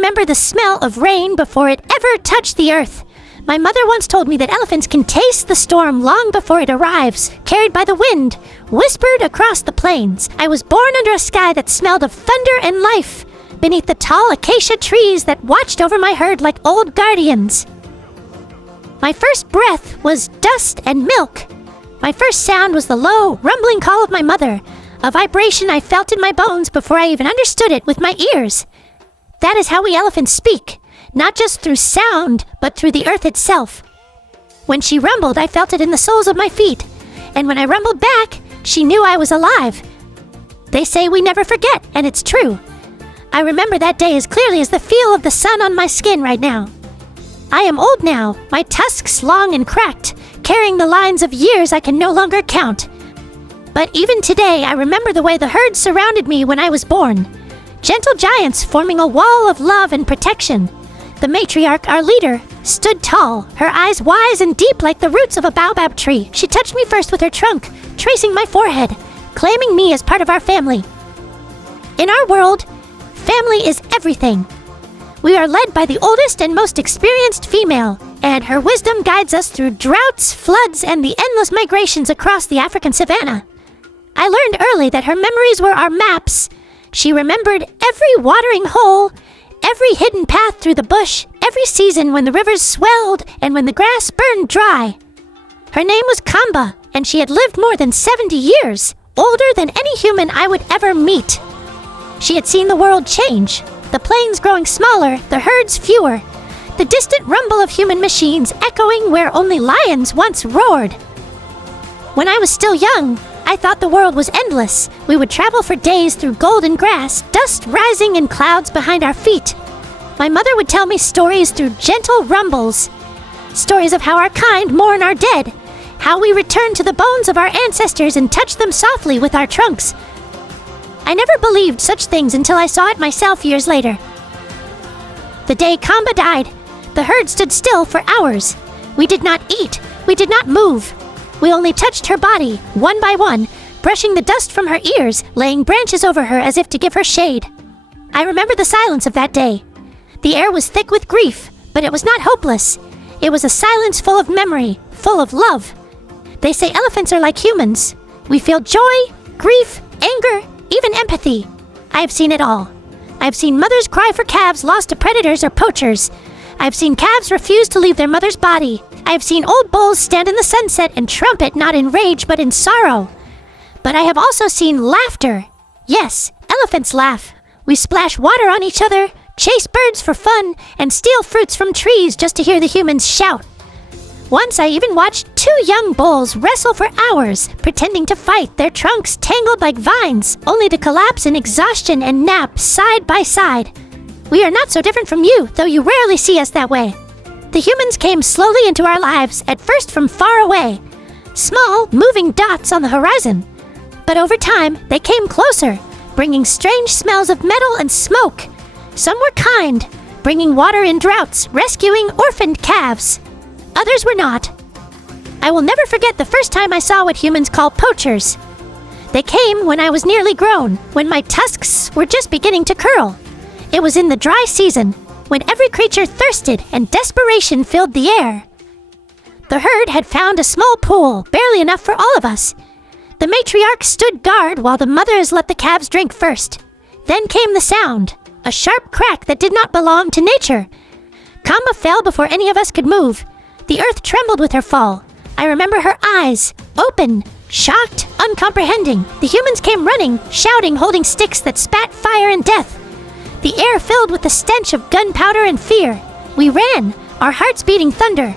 remember the smell of rain before it ever touched the earth. My mother once told me that elephants can taste the storm long before it arrives, carried by the wind, whispered across the plains. I was born under a sky that smelled of thunder and life, beneath the tall acacia trees that watched over my herd like old guardians. My first breath was dust and milk. My first sound was the low, rumbling call of my mother, a vibration I felt in my bones before I even understood it with my ears. That is how we elephants speak, not just through sound, but through the earth itself. When she rumbled, I felt it in the soles of my feet, and when I rumbled back, she knew I was alive. They say we never forget, and it's true. I remember that day as clearly as the feel of the sun on my skin right now. I am old now, my tusks long and cracked, carrying the lines of years I can no longer count. But even today, I remember the way the herd surrounded me when I was born. Gentle giants forming a wall of love and protection. The matriarch, our leader, stood tall, her eyes wise and deep like the roots of a baobab tree. She touched me first with her trunk, tracing my forehead, claiming me as part of our family. In our world, family is everything. We are led by the oldest and most experienced female, and her wisdom guides us through droughts, floods, and the endless migrations across the African savanna. I learned early that her memories were our maps. She remembered every watering hole, every hidden path through the bush, every season when the rivers swelled and when the grass burned dry. Her name was Kamba, and she had lived more than 70 years, older than any human I would ever meet. She had seen the world change, the plains growing smaller, the herds fewer, the distant rumble of human machines echoing where only lions once roared. When I was still young, I thought the world was endless. We would travel for days through golden grass, dust rising in clouds behind our feet. My mother would tell me stories through gentle rumbles, stories of how our kind mourn our dead, how we return to the bones of our ancestors and touch them softly with our trunks. I never believed such things until I saw it myself years later. The day Kamba died, the herd stood still for hours. We did not eat. We did not move. We only touched her body, one by one, brushing the dust from her ears, laying branches over her as if to give her shade. I remember the silence of that day. The air was thick with grief, but it was not hopeless. It was a silence full of memory, full of love. They say elephants are like humans. We feel joy, grief, anger, even empathy. I have seen it all. I have seen mothers cry for calves lost to predators or poachers. I have seen calves refuse to leave their mother's body. I have seen old bulls stand in the sunset and trumpet not in rage but in sorrow. But I have also seen laughter. Yes, elephants laugh. We splash water on each other, chase birds for fun, and steal fruits from trees just to hear the humans shout. Once I even watched two young bulls wrestle for hours, pretending to fight, their trunks tangled like vines, only to collapse in exhaustion and nap side by side. We are not so different from you, though you rarely see us that way. The humans came slowly into our lives, at first from far away, small, moving dots on the horizon. But over time, they came closer, bringing strange smells of metal and smoke. Some were kind, bringing water in droughts, rescuing orphaned calves. Others were not. I will never forget the first time I saw what humans call poachers. They came when I was nearly grown, when my tusks were just beginning to curl. It was in the dry season, when every creature thirsted and desperation filled the air. The herd had found a small pool, barely enough for all of us. The matriarch stood guard while the mothers let the calves drink first. Then came the sound, a sharp crack that did not belong to nature. Kamba fell before any of us could move. The earth trembled with her fall. I remember her eyes, open, shocked, uncomprehending. The humans came running, shouting, holding sticks that spat fire and death. The air filled with the stench of gunpowder and fear. We ran, our hearts beating thunder.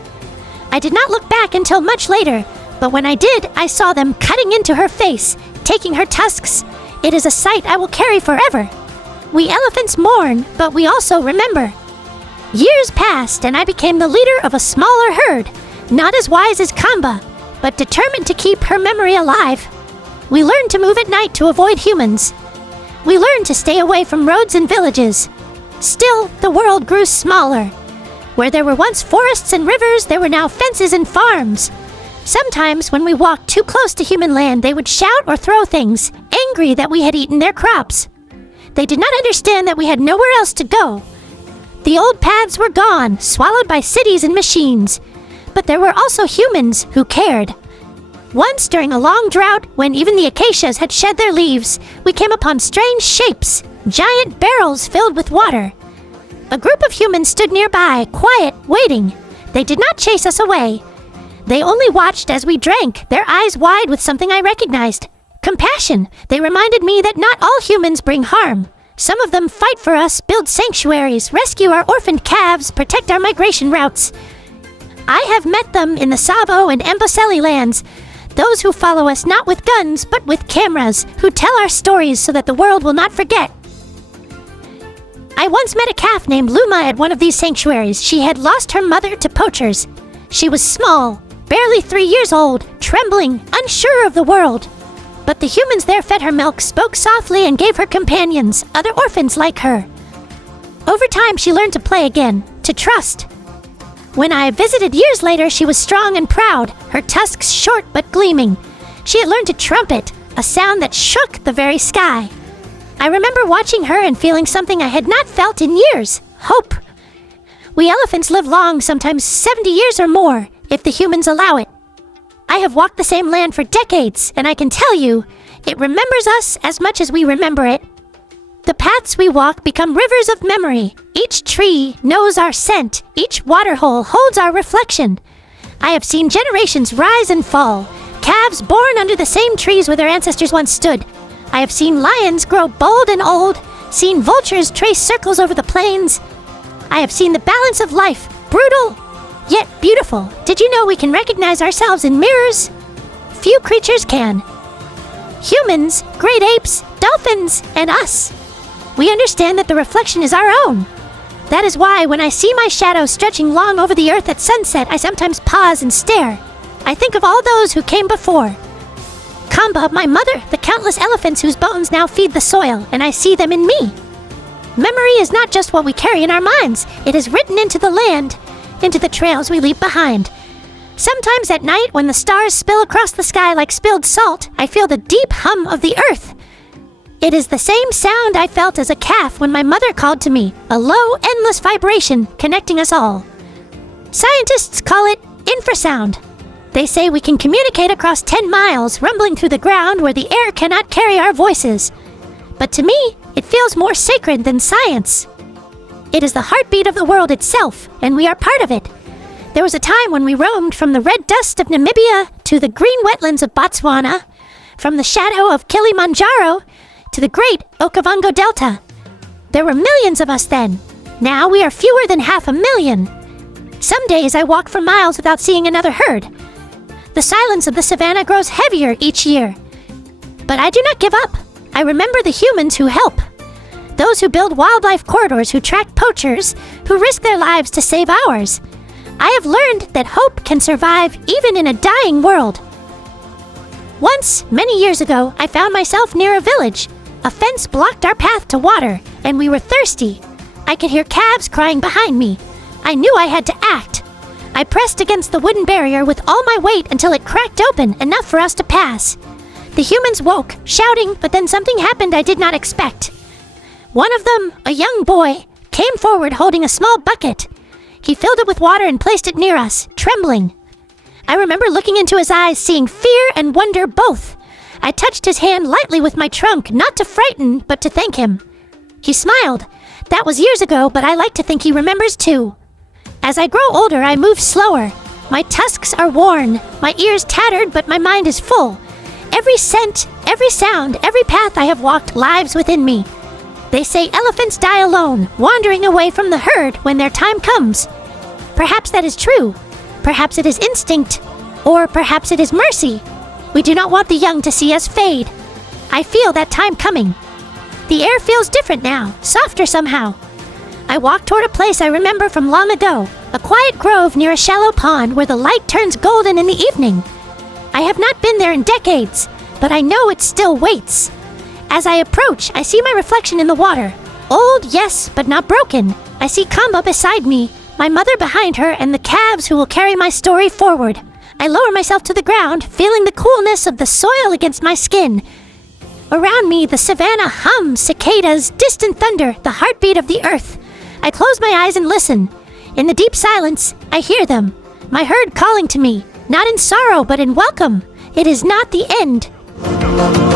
I did not look back until much later, but when I did, I saw them cutting into her face, taking her tusks. It is a sight I will carry forever. We elephants mourn, but we also remember. Years passed, and I became the leader of a smaller herd, not as wise as Kamba, but determined to keep her memory alive. We learned to move at night to avoid humans. We learned to stay away from roads and villages. Still, the world grew smaller. Where there were once forests and rivers, there were now fences and farms. Sometimes, when we walked too close to human land, they would shout or throw things, angry that we had eaten their crops. They did not understand that we had nowhere else to go. The old paths were gone, swallowed by cities and machines. But there were also humans who cared. Once during a long drought, when even the acacias had shed their leaves, we came upon strange shapes, giant barrels filled with water. A group of humans stood nearby, quiet, waiting. They did not chase us away. They only watched as we drank, their eyes wide with something I recognized. Compassion. They reminded me that not all humans bring harm. Some of them fight for us, build sanctuaries, rescue our orphaned calves, protect our migration routes. I have met them in the Savo and Amboseli lands. Those who follow us not with guns, but with cameras, who tell our stories so that the world will not forget. I once met a calf named Luma at one of these sanctuaries. She had lost her mother to poachers. She was small, barely 3 years old, trembling, unsure of the world. But the humans there fed her milk, spoke softly, and gave her companions, other orphans like her. Over time, she learned to play again, to trust. When I visited years later, she was strong and proud, her tusks short but gleaming. She had learned to trumpet, a sound that shook the very sky. I remember watching her and feeling something I had not felt in years, hope. We elephants live long, sometimes 70 years or more, if the humans allow it. I have walked the same land for decades, and I can tell you, it remembers us as much as we remember it. The paths we walk become rivers of memory. Each tree knows our scent. Each waterhole holds our reflection. I have seen generations rise and fall, calves born under the same trees where their ancestors once stood. I have seen lions grow bold and old, seen vultures trace circles over the plains. I have seen the balance of life, brutal, yet beautiful. Did you know we can recognize ourselves in mirrors? Few creatures can. Humans, great apes, dolphins, and us. We understand that the reflection is our own. That is why when I see my shadow stretching long over the earth at sunset, I sometimes pause and stare. I think of all those who came before. Kamba, my mother, the countless elephants whose bones now feed the soil, and I see them in me. Memory is not just what we carry in our minds. It is written into the land, into the trails we leave behind. Sometimes at night, when the stars spill across the sky like spilled salt, I feel the deep hum of the earth. It is the same sound I felt as a calf when my mother called to me, a low, endless vibration connecting us all. Scientists call it infrasound. They say we can communicate across 10 miles, rumbling through the ground where the air cannot carry our voices. But to me, it feels more sacred than science. It is the heartbeat of the world itself, and we are part of it. There was a time when we roamed from the red dust of Namibia to the green wetlands of Botswana, from the shadow of Kilimanjaro to the great Okavango Delta. There were millions of us then. Now we are fewer than 500,000. Some days I walk for miles without seeing another herd. The silence of the savanna grows heavier each year. But I do not give up. I remember the humans who help. Those who build wildlife corridors, who track poachers, who risk their lives to save ours. I have learned that hope can survive even in a dying world. Once, many years ago, I found myself near a village. A fence blocked our path to water, and we were thirsty. I could hear calves crying behind me. I knew I had to act. I pressed against the wooden barrier with all my weight until it cracked open, enough for us to pass. The humans woke, shouting, but then something happened I did not expect. One of them, a young boy, came forward holding a small bucket. He filled it with water and placed it near us, trembling. I remember looking into his eyes, seeing fear and wonder both. I touched his hand lightly with my trunk, not to frighten, but to thank him. He smiled. That was years ago, but I like to think he remembers too. As I grow older, I move slower. My tusks are worn, my ears tattered, but my mind is full. Every scent, every sound, every path I have walked lives within me. They say elephants die alone, wandering away from the herd when their time comes. Perhaps that is true. Perhaps it is instinct. Or perhaps it is mercy. We do not want the young to see us fade. I feel that time coming. The air feels different now, softer somehow. I walk toward a place I remember from long ago, a quiet grove near a shallow pond where the light turns golden in the evening. I have not been there in decades, but I know it still waits. As I approach, I see my reflection in the water. Old, yes, but not broken. I see Kamba beside me, my mother behind her, and the calves who will carry my story forward. I lower myself to the ground, feeling the coolness of the soil against my skin. Around me, the savanna hums, cicadas, distant thunder, the heartbeat of the earth. I close my eyes and listen. In the deep silence, I hear them. My herd calling to me, not in sorrow but in welcome. It is not the end.